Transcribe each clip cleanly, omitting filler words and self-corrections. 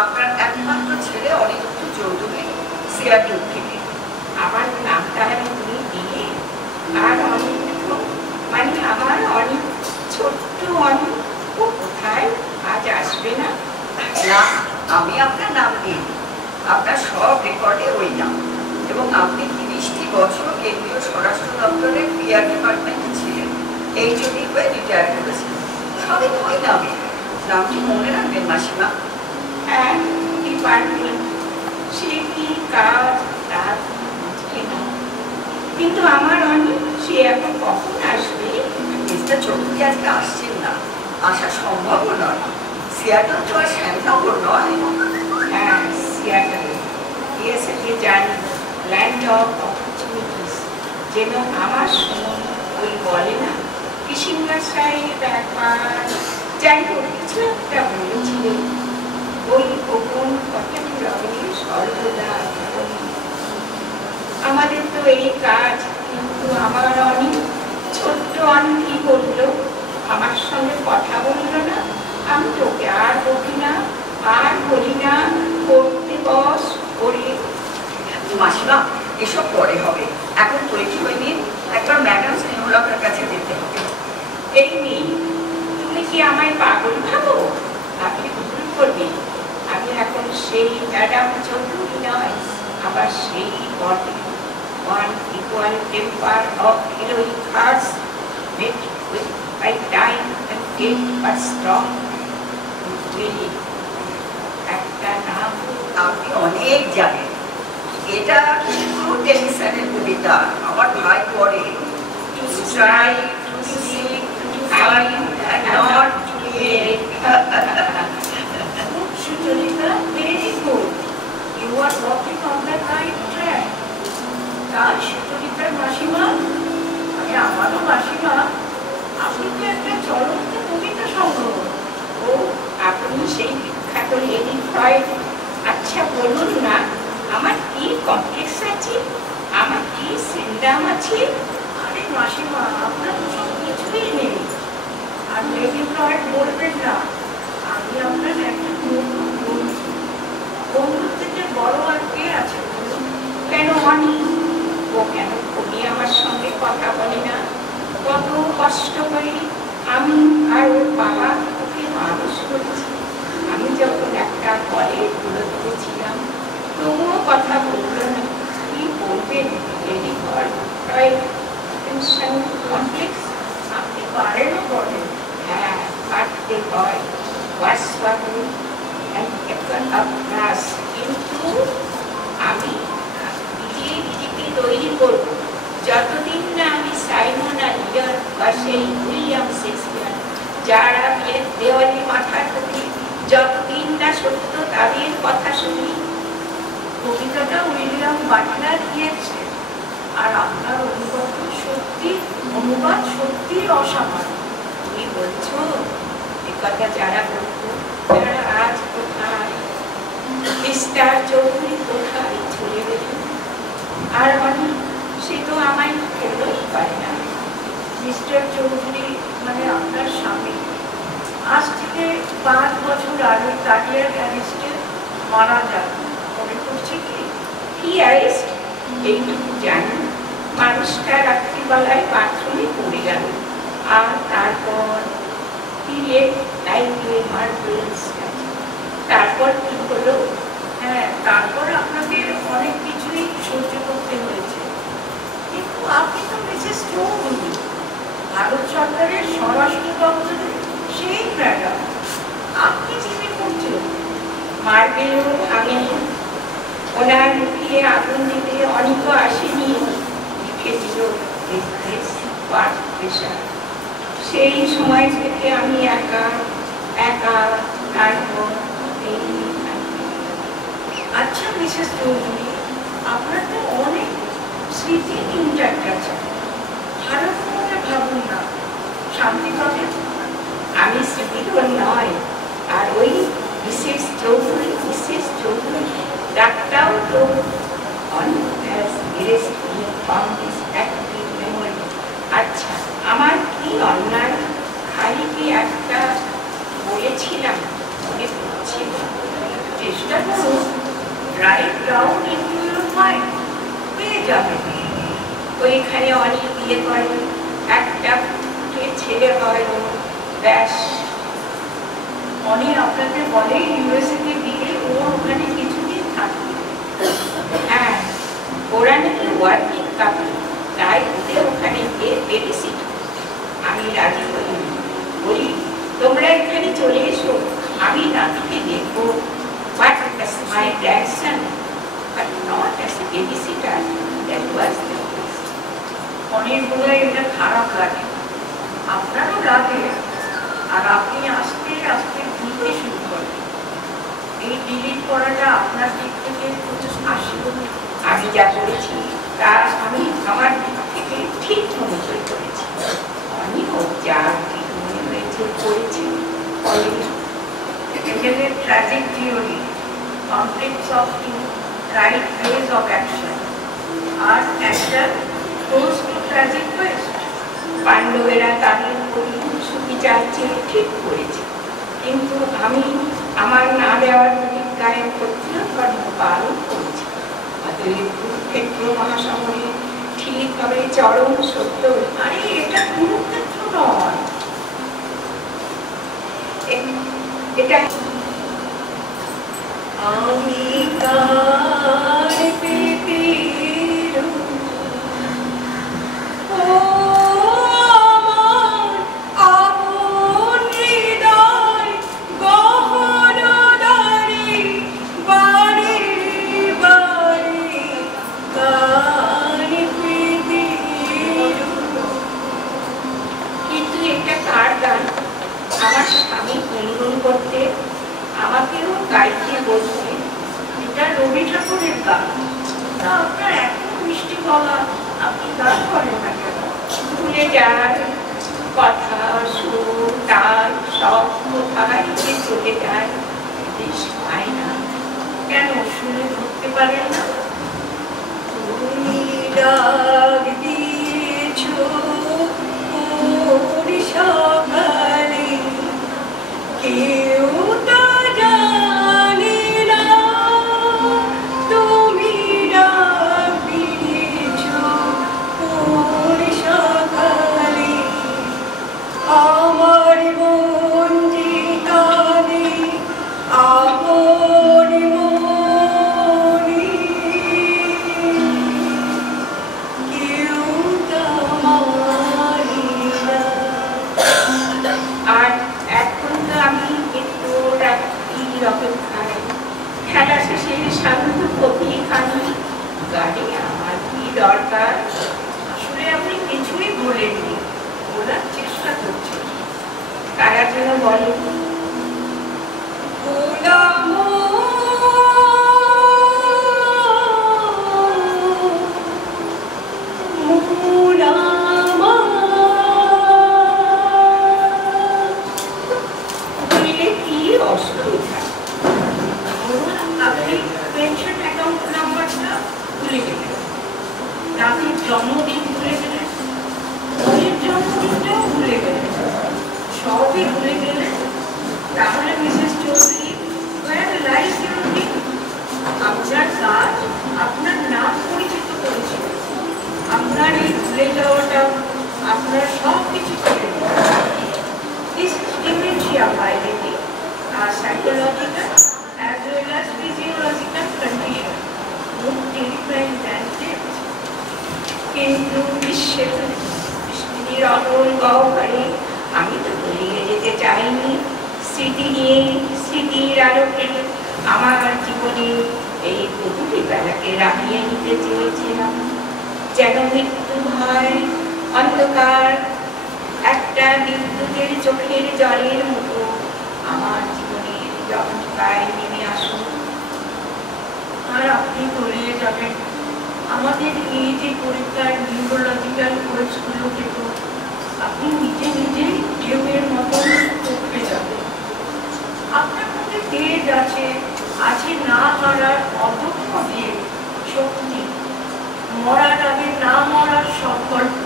আপনার একমাত্র ছেলে অনিরুদ্ধ চৌধুরী, সিয়াটল থেকে। আমার নামটা তুমি দিয়ে আর অনিরুদ্ধ মানে আমার অনেক ছোট্ট অনেক কোথায় আজ আসবে না? না, আমি আপনার নাম দিই, আপনার সব রেকর্ডে ওই নাম, এবং আপনি 30টি বছর কেন্দ্রীয় স্বরাষ্ট্র দপ্তরের পিআর ডিপার্টমেন্টে ছিলেন, এইচওডি হয়ে রিটায়ার করেছেন। সবই তো ওই নামে। নামটি মনে রাখবেন মাসিমা। হ্যাঁ, ডিপার্টমেন্ট সে কি কাজ তার বুঝবে না, কিন্তু আমার অনেক সে এখন কখন আসবে? মিস্টার চৌধুরী আজকে আসছেন না, আসা সম্ভবও নয়। সিয়াটল তো আর শ্যামনগর নয়। হ্যাঁ, সিয়াটল ইউএসএতে জানি, ল্যান্ড অফ অপরচুনিটিস। যেন আমার সময় ওই বলে না কিশিঙ্গার সাহেব ব্যাপার, যাই হোক কিছু একটা বলেছিল। ওই গোপন কথাটি রবে সর্বদা। আমাদের তো এই কাজ, কিন্তু আমার অনেক ছোট্ট অনেক কি বললো, আমার সঙ্গে কথা বললো না। আমি তোকে আর বলি না, আর বলি না, করতে বস করে। মাসিমা, এসব পরে হবে, এখন তৈরি হয়ে নিন। একবার ম্যাডাম স্নেহলতার কাছে যেতে হবে। এই মেয়ে, তুমি কি আমায় পাগল ভাবো? আপনি ভুল করবেন। আমি এখন সেই ম্যাডাম চৌধুরী নয়, আবার সেই body, one equal temper of heroic hearts, met with by time and gate but strong. Really, একটা নাম। আপনি অনেক জানেন। এটা টেনিসনের কবিতা, আমার ভাই পড়ে। To strive, to seek, to find, and not to get. Sucharita, very good. You are walking on the right track. তাই সুচরিতার মাসিমা, আরে আমারও মাসিমা, আপনি তো একটা চলন্ত কবিতা সংগ্রহ। ও, আপনি সেই বিখ্যাত লেডি ফ্রয়েড। আচ্ছা বলুন না, আমার কি কমপ্লেক্স আছে, আমার কি সিন্ড্রোম আছে? আরে মাসিমা, আপনার তো সব কিছুই নেই। আর লেডি ফ্রয়েড বলবেন না, আমি আপনার একটা নতুন বন্ধু। বন্ধুর থেকে বড় আর কে আছে বলুন? কেন অনি? ও কেন কবি আমার সঙ্গে কথা বলে না? কত কষ্ট করে আমি আর ওর বাবা ওকে মানুষ করেছি। আমি যখন একটা কলে দূরত্বে ছিলাম, তবুও কথা বলল না। কি বলবেন লেডি ফ্রয়েড? টেনশন কমপ্লেক্স আপনি পারেনও বলেন। হ্যাঁ, পারতে হয়। কিন্তু আমি নিজেকে তৈরি করবো যতদিন না আমি সাইমন আর লিডার বা সেই উইলিয়াম শেক্সপিয়ার, যারা দেওয়ালে মাথা ঠুকি, যতদিন না সত্য তাদের কথা শুনি। কবিতাটা উইলিয়াম বাটলার দিয়েছে, আর আপনার অনুবাদ সত্যি অসাধারণ। তুমি বলছো কথা যারা বলতো, যারা আজ কোথায়, মিস্টার চৌধুরী কোথায় চলে গেল? আর অনেক সে তো আমায় ফেরোই পায় না। মিস্টার চৌধুরী মানে আপনার স্বামী আজ থেকে 5 বছর আগে কার্ডিয়াক অ্যারেস্টে মারা যান। মনে করছে কি অ্যারেস্ট? এইটুকু জানি, মানুষটা রাত্রিবেলায় বাথরুমে পড়ে গেল, আর তারপর তারপর কি হলো? হ্যাঁ, তারপর আপনাকে অনেক কিছুই সহ্য করতে হয়েছে। কিন্তু আপনি তো মিসেস চৌধুরী, ভারত সরকারের স্বরাষ্ট্র দপ্তরে সেই ম্যাডাম। আপনি চিনে করছেন মার্বেলও ভাঙেনি, ওনার মুখে আগুন দিতে অনেক আসেনি, লিখেছিল সেই সময় থেকে আমি একা একা। তারপর আচ্ছা মিসেস চৌধুরী, আপনার তো অনেক স্মৃতি ইন্ট্যাক্ট আছে, ভারত মনে ভাবুন না, শান্তি পাবেন। আমি স্মৃতিধর নয়, আর ওই মিসেস চৌধুরী ডাক্তারও তো আচ্ছা, আমার কি অন্যায়? খালি কি একটা বলেছিলাম, মনে পড়ছে, চেষ্টা করুন, write down into your mind, পেয়ে যাবেন। ওইখানে অনেক বিয়ে করে, একটা ছেলে হয়, ব্যাস। অনেক আপনাকে বলে ইউএসএ তে গিয়ে ওর ওখানে কিছুদিন থাকবে। হ্যাঁ, ওরা নাকি ওয়ার্কিং কাপল, তাই ওদের ওখানে গিয়ে বেবিসিট। আমি রাজি হই, বলি তোমরা এখানে চলে এসো, আমি নাতিকে দেখবো, but as my grandson, but not as a babysitter. That was the case. অনেকগুলো এটা খারাপ লাগে, আপনারও লাগে, আর আপনি আস্তে আস্তে দিতে শুরু করেন। এই ডিলিট করাটা আপনার দিক থেকে আসবে। আমি যা করেছি তা আমি আমার দিক থেকে ঠিক মনে করেছি। আমিও যা ঠিক মনে হয়েছে করেছি। এখানে tragic theory, conflicts of two right ways of action, আর একটা ক্লোজ টু ট্র্যাজিক ওয়েস্ট। পাণ্ডবেরা তাদের সুবিচার চেয়ে ঠিক করেছে, কিন্তু আমি আমার না দেওয়ার প্রতিজ্ঞায় ক্ষত্রিয় ধর্ম পালন করেছি। অতএব কুরুক্ষেত্র মহাসমরে ঠিকভাবে চরম সত্য। আরে এটা কুরুক্ষেত্র নয়, এটা আমি কার পেতের ও আমার আপন হৃদয় গহন দারি বারে বারে কার পেতের। কিন্তু এটা কার গান? আমার স্বামী গুনগুন করতে, আমাকেও গাইতে বলছে। এটা রবি ঠাকুরের গান। তা আপনার এত মিষ্টি গলা, আপনি গান করেন না কেন? ভুলে যায় কথা, সুর, তাল সব কোথায় যে চলে যায়, বেশ পায় না। কেন শুনে ধরতে পারেন না? তুমি ডাক দিয়েছো ওর সকালে, কেউ তা জানে না। তুমি ডাক দিয়েছো ওর সকালে, আমার মন যে কাঁদে আপন মনে, কেউ তা মানে না। আর এখন তো আমি একটু রাত্রির অপেক্ষায়, খেলা শেষে শান্ত কপি খানি গাড়ি। আমার কি দরকার? আসলে আপনি কিছুই বলেননি, বলার চেষ্টা করছেন। তারা যেন বলে গোলাম বললে কি অসুবিধা? আপনি পেনশন অ্যাকাউন্ট নাম্বারটা ভুলে গেলেন, নাতির জন্মদিন ভুলে গেলেন, বোনের জন্মদিনটাও ভুলে গেলেন, সবই ভুলে গেলেন। তাহলে Mrs Chowdhury, where lies your ring? আপনার কাজ আপনার নাম পরিচিত করেছে। আপনার এই ভুলে যাওয়াটা আপনার সব কিছু করে দেবে। This is dementia, by the way, a psychological as well as physiological condition, more terrifying than death. কিন্তু বিশ্বের পৃথিবীর অটল গহ্বরে আমি তো তলিয়ে যেতে চাইনি। স্মৃতি নিয়ে, স্মৃতির আলোকে আমার জীবনে এই প্রতিটি বেলাকে রাখিয়ে নিতে চেয়েছিলাম, যেন মৃত্যু ভয় অন্ধকার একটা বিদ্যুতের চোখের জলের মতো আমার জীবনের জনকায় নেমে আসুন। আর আপনি তলিয়ে যাবেন। আমাদের এই যে পরীক্ষার নিউরোলজিক্যাল কোর্সগুলোকে তো আপনি নিজে নিজেই ঢেউয়ের মতন উঠে যাবেন। আপনার মধ্যে তেজ আছে, আছে না হারার অদম্য দেব শক্তি, মরার আগে না মরার সংকল্প।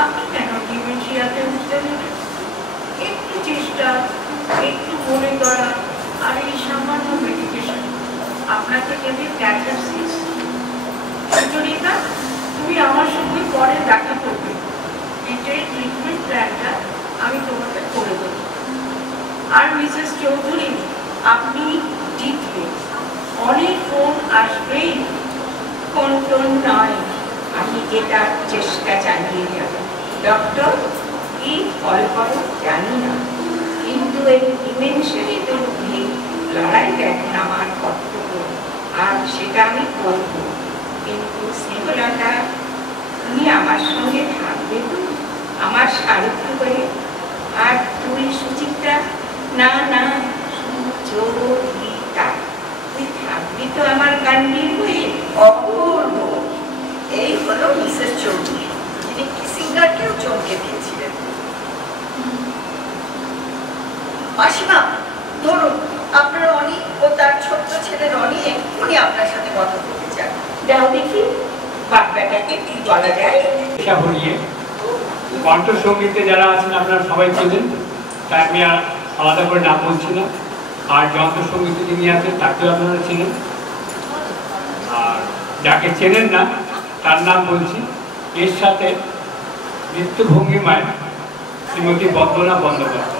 আপনি কেন ডিমেনশিয়াতে উঠতে দেবেন? একটু চেষ্টা, একটু মনে করা, আর এই সামান্য মেডিটেশন আপনাকে নেবে ক্যান্সার সিস। সুচরিতা, তুমি আমার সঙ্গে পরে দেখা করবে, ডিটেইল ট্রিটমেন্ট প্ল্যানটা আমি তোমাকে করে দেবো। আর মিসেস চৌধুরী, আপনি জিতবেন, অনেক ফোন আসবেই, ফোন টোন নয়, আমি এটা চেষ্টা চালিয়ে যাব। ডক্টর, কি ফল পাবো জানি না, কিন্তু এই ডিমেনশনের বিরুদ্ধে লড়াই এখন আমার কর্তব্য, আর সেটা আমি করব। কিন্তু স্নেহলতা, তুমি আমার সঙ্গে থাকবে তো, আমার সারথি হয়ে? আর তুই সুচিত্রা, না না, সুচরিতা, তুই থাকবি তো আমার কান্ডির হয়ে? অপূর্ব। এই হলো মিসেস চৌধুরী, যিনি কিসিঙ্গারকেও চমকে দিয়েছিলেন। মাসিমা, ধরুন আপনার রনি ও তার ছোট্ট ছেলে রনি এক্ষুনি আপনার সাথে কথা বলতে চান। যাও দেখি বাচ্চাটাকে কি বলা যায়। কণ্ঠসঙ্গীতে যারা আছেন আপনারা সবাই চেনেন, তাই আমি আর আলাদা করে নাম বলছি না। আর যন্ত্রসঙ্গীতে যিনি আছেন তাকেও আপনারা চেনেন, আর যাকে চেনেন না তার নাম বলছি। এর সাথে নৃত্যভঙ্গিমায় শ্রীমতী বন্দনা বন্দ্যোপাধ্যায়।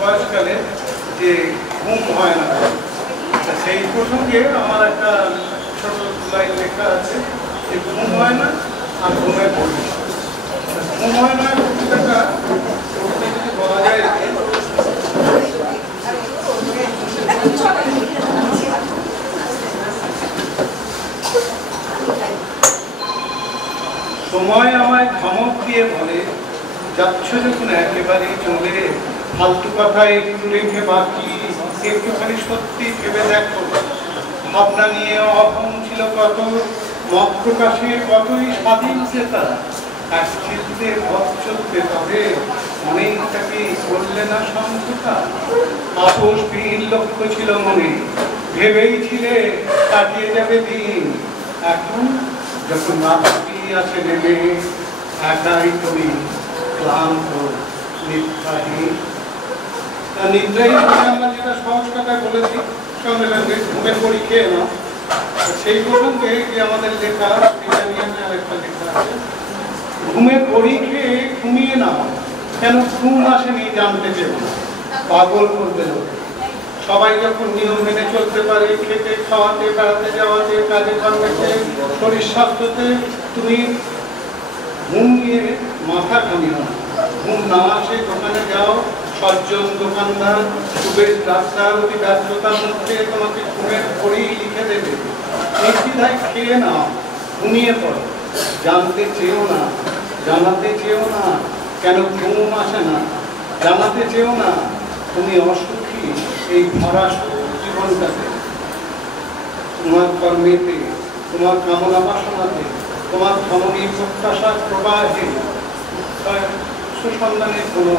বয়সকালে যে ঘুম হয় না। সেই প্রসঙ্গে আমার একটা ছোট লাইন লেখা আছে যে ঘুম হয় না আর ঘুমের পড়ি। ঘুম হয় না কবিতাটা যদি বলা যায় সময় আমায় ধমক দিয়ে বলে, যাচ্ছ যখন একেবারে চলে, ফালতু কথা একটু রেখে বাকি একটুখানি সত্যি ভেবে দেখো। ভাবনা নিয়ে অহং ছিল কত, মত প্রকাশে কতই স্বাধীন চেতা, এক চিত্তে পথ চলতে তবে অনেকটাকে করলে না সমঝোতা। আপোষহীন লক্ষ্য ছিল মনে, ভেবেই ছিলে কাটিয়ে যাবে দিন। এখন যখন রাত্রি আসে নেমে, একাই তুমি ক্লান্ত নিদ্রাহীন। নিদ্রাহীন আমরা যেটা সহজ কথায় বলেছি সঙ্গে সঙ্গে ঘুমের পড়ি খেয়ে নাও। সেই প্রসঙ্গে যে আমাদের লেখা এটা নিয়ে আরেকটা লেখা আছে, ঘুমের পড়ি খেয়ে ঘুমিয়ে নাও, কেন ঘুম আসেনি জানতে চেও না, পাগল করবে লোক। সবাই যখন নিয়ম মেনে চলতে পারে, খেতে খাওয়াতে বেড়াতে যাওয়াতে কাজে কর্মেতে শরীর স্বাস্থ্যতে, তুমি ঘুম নিয়ে মাথা ঘামিও না। ঘুম না আসে দোকানে যাও, সজ্জন দোকানদার সুবেশ ডাক্তার অতি ব্যস্ততার মধ্যে তোমাকে ঘুমের পড়েই লিখে দেবে। নির্দ্বিধায় খেয়ে নাও, ঘুমিয়ে পড়ো, জানতে চেও না, জানাতে চেও না কেন ঘুম আসে না, জানাতে চেও না তুমি অসুখী এই ভরা জীবনটাতে। তোমার কর্মেতে, তোমার কামনা বাসনাতে, তোমার ধমনী প্রত্যাশার প্রবাহে সুসন্ধানের কোনো